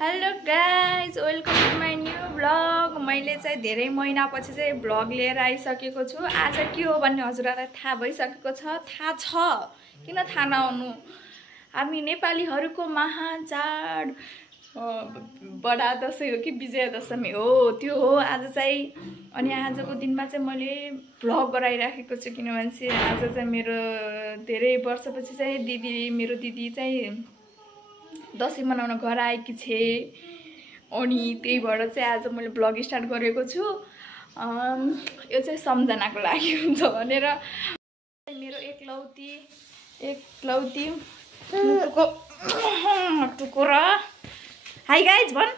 Hello guys, welcome to my new blog. मैले चाहिँ धेरै महिनापछि चाहिँ ब्लग लिएर आइसकेको छु। आज के हो भन्ने हजुरहरूलाई थाहा भइसकेको छ। थाहा छ किन थाहा नहुनु, हामी नेपालीहरूको महान चाड बडा दसैँ हो कि विजया दशमी हो, त्यो हो आज चाहिँ। अनि आजको दिनमा चाहिँ मैले भ्लग गराइराखेको छु किनभने आज चाहिँ मेरो धेरै वर्षपछि चाहिँ मेरो दिदी चाहिँ दसैँ मनाउन घर आएकी छे। अनि त्यही भएर चाहिँ आज मैले ब्लग स्टार्ट गरेको छु। यो चाहिँ सम्झनाको लागि हुन्छ भनेर। मेरो एकलौती टुकुरा। हाई गाइज भन।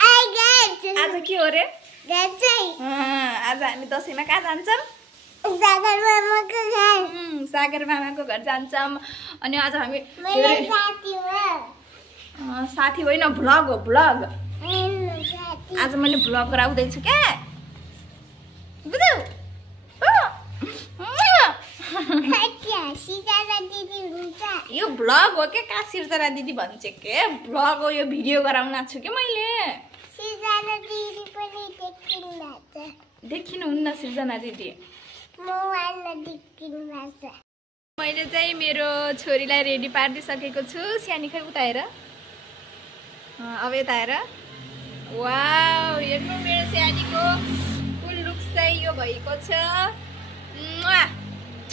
आज के हो रे? आज हामी दसैँमा कहाँ जान्छौँ? सागर मामाको घर जान्छौँ। अनि आज हामी साथी होइन, भ्लग हो भ्लग। आज मैले भ्लग गराउँदैछु क्या, बुझ्यौ? यो भ्लग हो क्या, कहाँ सिर्जना दिदी भन्छ के भ्लग हो, यो भिडियो गराउन छु कि मैले। देखिनुहुन्न सिर्जना दिदी? मैले चाहिँ मेरो छोरीलाई रेडी पारिदिइसकेको छु। सानी खै उता हेर, अब यता हेर। वाउ, हेर्नु मेरो सानीको फुल लुक चाहिँ यो भएको छ।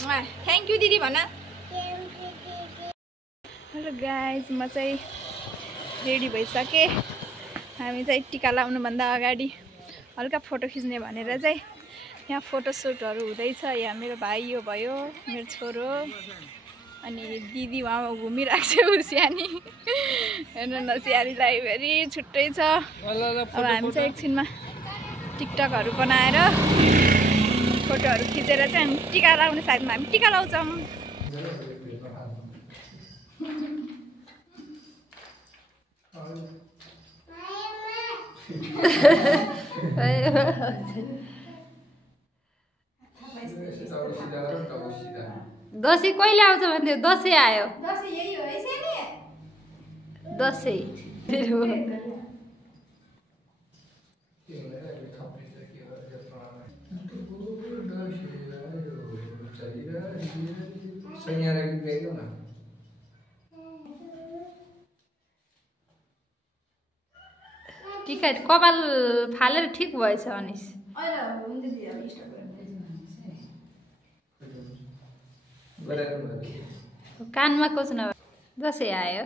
थ्याङ्क यू दिदी भन। हेलो गाइज, म चाहिँ रेडी भइसकेँ। हामी चाहिँ टिका लाउनुभन्दा अगाडि हल्का फोटो खिच्ने भनेर चाहिँ यहाँ फोटोसुटहरू हुँदैछ। यहाँ मेरो भाइ यो भयो, मेरो छोरो, अनि दिदी उहाँ घुमिरहेको छ। सानी हेर्नु न, सानीलाई फेरि छुट्टै छ। अब हामी चाहिँ एकछिनमा टिकटकहरू बनाएर फोटोहरू खिचेर चाहिँ हामी टिका लाउने साथमा हामी टिका लाउँछौँ। दसैँ कहिले आउँछ भन्थ्यो? दसैँ आयो। दसैँ यही हो है सानी? दसैँ टिका कपाल फालेर ठिक भएछ अनिस। कानमा कोच न दसैँ आयो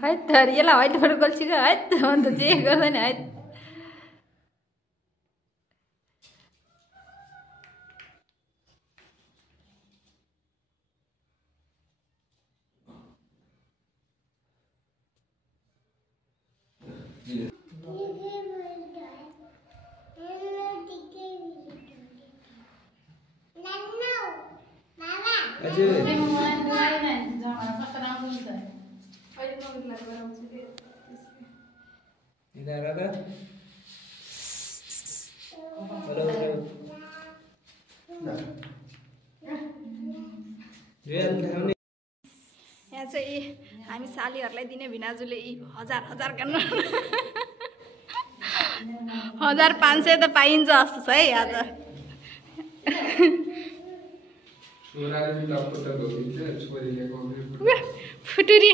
है त। यसलाई होइन फोटो गल्छिको है त, अन्त जे गर्दैन है। यहाँ चाहिँ हामी सालीहरूलाई दिने भिनाजुले हजार गर्नु 1500 त पाइन्छ जस्तो छ है आज। फुटुरी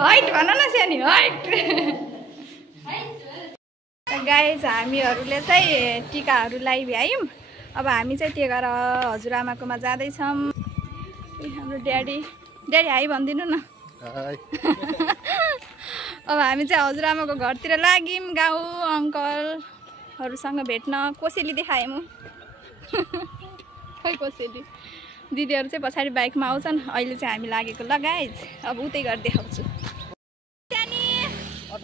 हाइट भन न सानी, हाइट। गाइज, हामीहरूले चाहिँ टिकाहरू लगाइभ्यायौँ। अब हामी चाहिँ टेकेर हजुरआमाकोमा जाँदैछौँ। हाम्रो ड्याडी हाई भनिदिनु न। अब हामी चाहिँ हजुरआमाको घरतिर लाग्यौँ, गाउँ अङ्कलहरूसँग भेट्न। कोसेली देखाएँ म खै कोसेली दिदीहरू चाहिँ पछाडि बाइकमा आउँछन्। अहिले चाहिँ हामी लागेको ल गाइज, अब उतै गरेर देखाउँछु।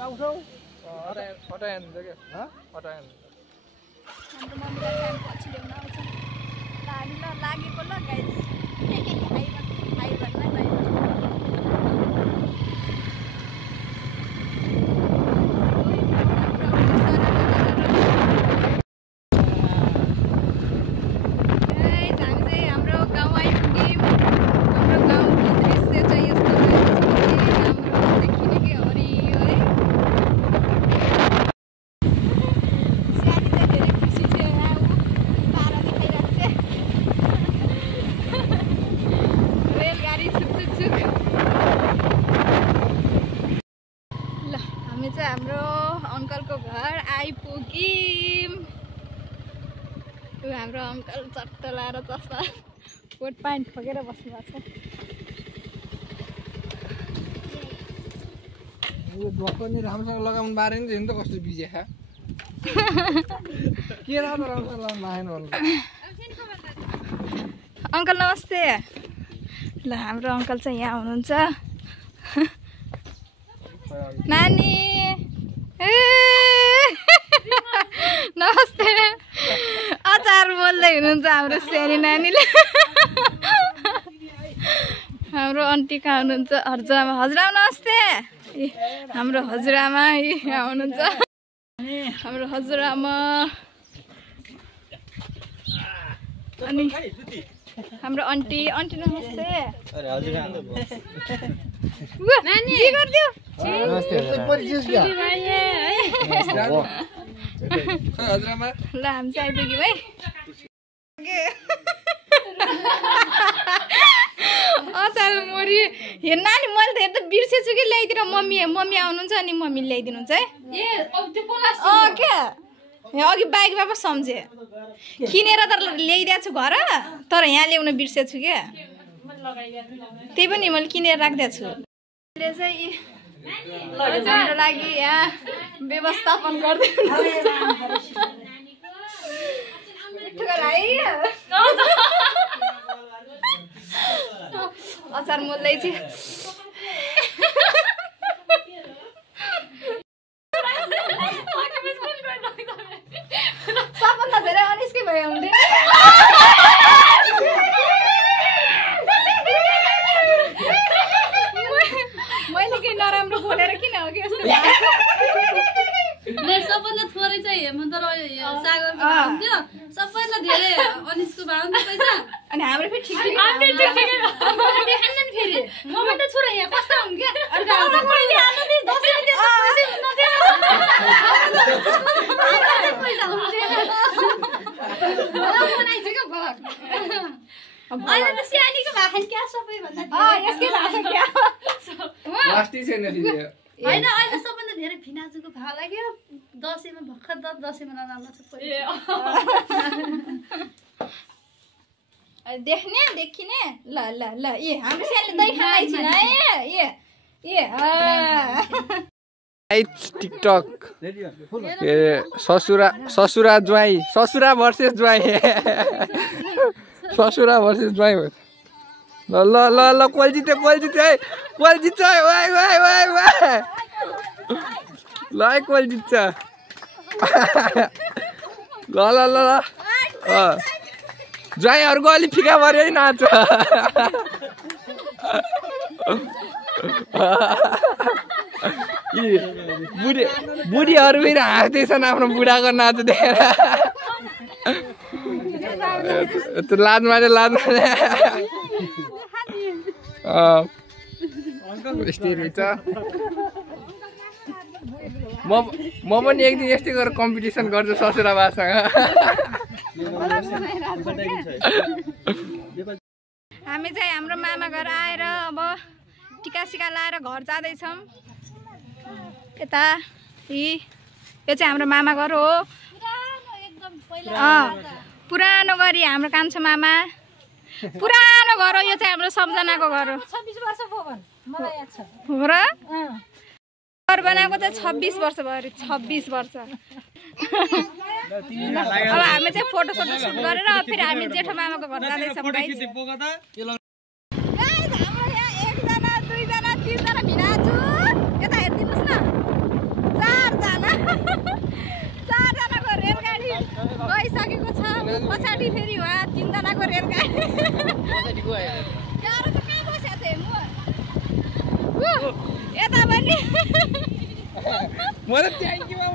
हाम्रो मम्मीलाई चाहिँ हामी पछि ल्याउन आउँछ। हामी ल लागेको ल गाइज। हाई भन्न हाम्रो अङ्कल चट्ट लाएर चस्मा कोट प्यान्ट ठोकेर बस्नु भएको छ। यो ढोको नि राम्रोसँग लगाउनु पारेन नि त कस्तो बिजे खा के राम्रोसँग लगाउनु पाएन होला। अङ्कल नमस्ते। ल हाम्रो अङ्कल चाहिँ यहाँ हुनुहुन्छ। नानी नमस्ते। अचार बोल्दै हुनुहुन्छ हाम्रो सानो नानीले। हाम्रो आन्टी कहाँ हुनुहुन्छ? हजुरआमा। हजुरआमा नमस्ते। हाम्रो हजुरआमा यहाँ हुनुहुन्छ। हाम्रो हजुरआमा अनि हाम्रो आन्टी। आन्टी नमस्ते। नानी के गर्दियो? हजुरआमा ल हामी चाहिँ आइपुग्यौँ है। अचार मोरी हेर नानी मैले त हेर त बिर्सेछु कि ल्याइदिएर मम्मी आउनुहुन्छ अनि मम्मीले ल्याइदिनुहुन्छ है। क्या यहाँ अघि बाइकमा पो सम्झेँ किनेर त ल्याइदिएको छु घर तर यहाँ ल्याउन बिर्सेछु क्या त्यही पनि मैले किनेर राखिदिएको छु। अहिले चाहिँ हाम्रो लागि यहाँ व्यवस्थापन गर्दै अचार मोल्दै चाहिँ सबभन्दा धेरै अनिस्कै भयो हुन्थ्यो। मैले केही नराम्रो बोलेर किन हो कि यस्तो सबभन्दा थोरै चाहिँ हेमन्त र सागर हुन्थ्यो सबैलाई धेरै अनिसको भाडा पैसा अनि हाम्रो फेरि ठिक फेरि मम्मी त छोरा यहाँ कस्तो हुन् क्या अहिले त सानीको भाखन क्या सबैभन्दा यसकै भाषा क्या लास्टै छैन फेरि होइन अहिले सबभन्दा धेरै फिनाजुको भाव लाग्यो। दसैँमा भर्खर दसैँमा नराम्रो छ देख्ने देखिने ल ल ल ए हाम्रो सानले दही खाइ छिन टिकटक ए ससुरा ज्वाइँ ससुरा भर्सेस ज्वाइँ ससुरा भर्सेस ज्वाइँ ल ल ल ल कोल जित्यो है कोल जित्छ है वाइ वाइ वाइ वाइ ल है कोल जित्छ ल ल ल ल ज्वाइँहरूको अलिक फिका पऱ्यो है नाच बुढीहरू फेरि हाँस्दैछन् आफ्नो बुढाको नाच देखेर लाज मारे यस्तै रहेछ। म पनि एक दिन यस्तै गरेर कम्पिटिसन गर्छु ससुराबासँग। हामी चाहिँ हाम्रो मामा घर आएर अब टिका सिका लाएर घर जाँदैछौँ। यता यो चाहिँ हाम्रो मामा घर हो। पुरानो गरी हाम्रो कान्छो मामा पुरानो घर हो। यो चाहिँ हाम्रो सबजनाको घर हो। 26 वर्ष भयो मलाई याद छ हो र घर बनाएको चाहिँ 26 वर्ष भयो अरे 26 वर्ष। अब हामी चाहिँ फोटो सुट गरेर फेरि हामी जेठो मामाको घर जाँदैछौँ। हाम्रो यहाँ 1 जना 2 जना 3 जना भिनाजु यता हेरिदिनुहोस् न 4 जनाको रेलगाडी गइसकेको छ। पछाडि फेरि उहाँ 3 जनाको रेलगाडी गाह्रो चाहिँ कहाँ बसेको थिएँ म यता पनि यो त ट्याङ्कीमा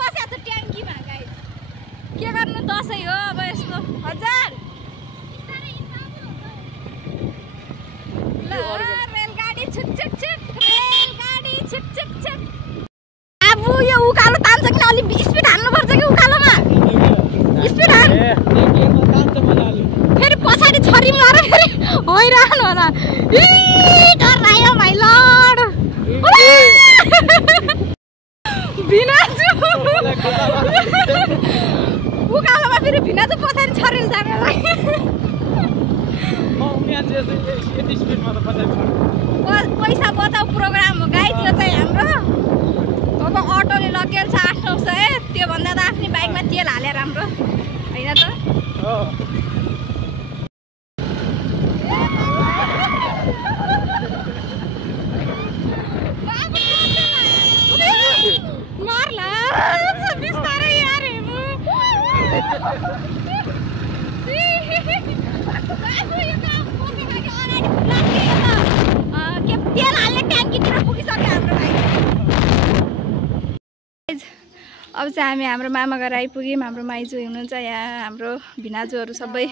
बसेको छ। ट्याङ्कीमा गाइस के गर्नु दसैँ हो अब यस्तो हजार ल रेलगाडी छुक छुक छुक रेलगाडी छुक छुक छुक। अब यो उकालो तान्छ किन अलि स्पिड हान्नुपर्छ कि उकालोमा स्पिड हान फेरि पछाडि छरी मार फेरि हैरान होला। डर लाग्यो भाइ लड बिनाजु उकालोमा फेरि भिना चाहिँ पछाडि छरेर जानलाई पैसा बचाउ प्रोग्राम हो गाइज यो चाहिँ हाम्रो। अब अटोले लगेर छ 800-900 त्योभन्दा त आफ्नै बाइकमा तेल हालेर राम्रो होइन त। तेल हाल्ने ट्याङ्कीतिर पुगिसक्यो हाम्रो भाइ। अब चाहिँ हामी हाम्रो मामा घर आइपुग्यौँ। हाम्रो माइजू हुनुहुन्छ यहाँ, हाम्रो भिनाजुहरू सबै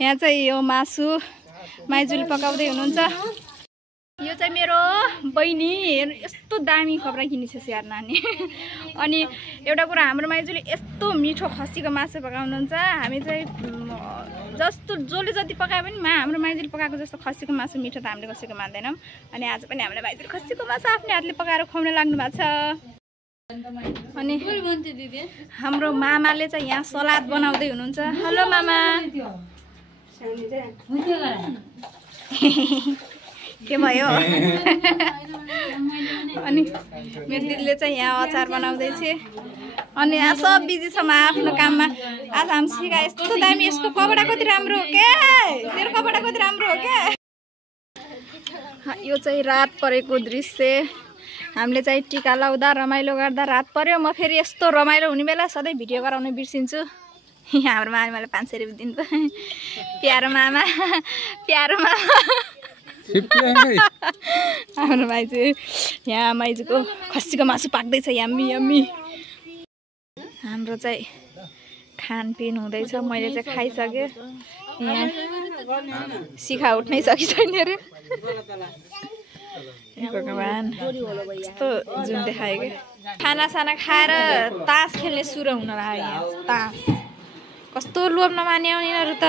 यहाँ चाहिँ यो मासु माइजूले पकाउँदै हुनुहुन्छ। यो चाहिँ मेरो बहिनी हेर्नु यस्तो दामी खबरा किनिसक्यो यार नानी। अनि एउटा कुरा हाम्रो माइजूले यस्तो मिठो खसीको मासु पकाउनुहुन्छ। हामी चाहिँ जस्तो जसले जति पकाए पनि हाम्रो माइजूले पकाएको जस्तो खसीको मासु मिठो त हामीले कसैको मान्दैनौँ। अनि आज पनि हाम्रो माइजूले खसीको मासु आफ्नै हातले पकाएर खुवाउन लाग्नु भएको छ। अनि हाम्रो मामाले चाहिँ यहाँ सलाद बनाउँदै हुनुहुन्छ। हेलो मामा। के भयो? अनि मेरो दिदीले चाहिँ यहाँ अचार बनाउँदैछ। अनि यहाँ सब बिजी छ आफ्नो काममा। आज हामी सिका यस्तो दामी, यसको कपडा कति राम्रो हो क्या, तेरो कपडा कति राम्रो हो क्या। यो चाहिँ रात परेको दृश्य। हामीले चाहिँ टिका लाउँदा रमाइलो गर्दा रात पर्यो। म फेरि यस्तो रमाइलो हुने बेला सधैँ भिडियो गराउनु बिर्सिन्छु। हाम्रो मामाले 500 रुपियाँ दिनुभयो। प्यारो मामा, प्यारो मामा। हाम्रो माइजू यहाँ, माइजूको खसीको मासु पाक्दैछ यम्मी यम्मी। हाम्रो चाहिँ खानपिन हुँदैछ। मैले चाहिँ खाइसकेँ। यहाँ शिखा उठ्नै सकी छैन अरे भगवान्। यस्तो जुन देखायो कि खानासाना खाएर तास खेल्ने सुरु हुन लाग्यो यहाँ। तास कस्तो लोभ नमाने उनीहरू त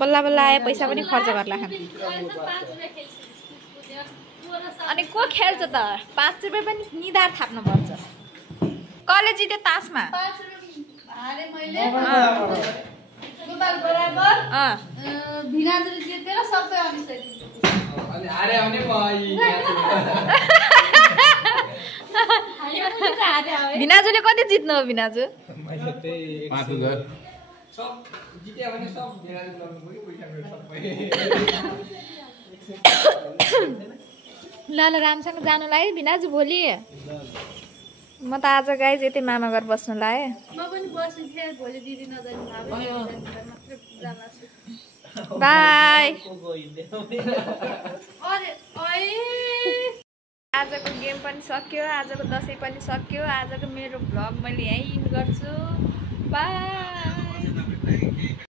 बल्ल बल्ल आए पैसा पनि खर्च गर्ला खान। अनि को खेल्छ त? 5 रुपियाँ पनि निधार थाप्नुपर्छ। कसले जित्यो तासमा? भिनाजुले कति जित्नु हो? भिनाजु ल रामसँग जानुलाई भिनाजु भोलि। म त आज गाइज यतै मामा घर बस्नु लाग्यो। बाई। आजको गेम पनि सक्यो, आजको दसैँ पनि सक्यो। आजको मेरो भ्लग मैले यहीँ इन्ड गर्छु। बाई।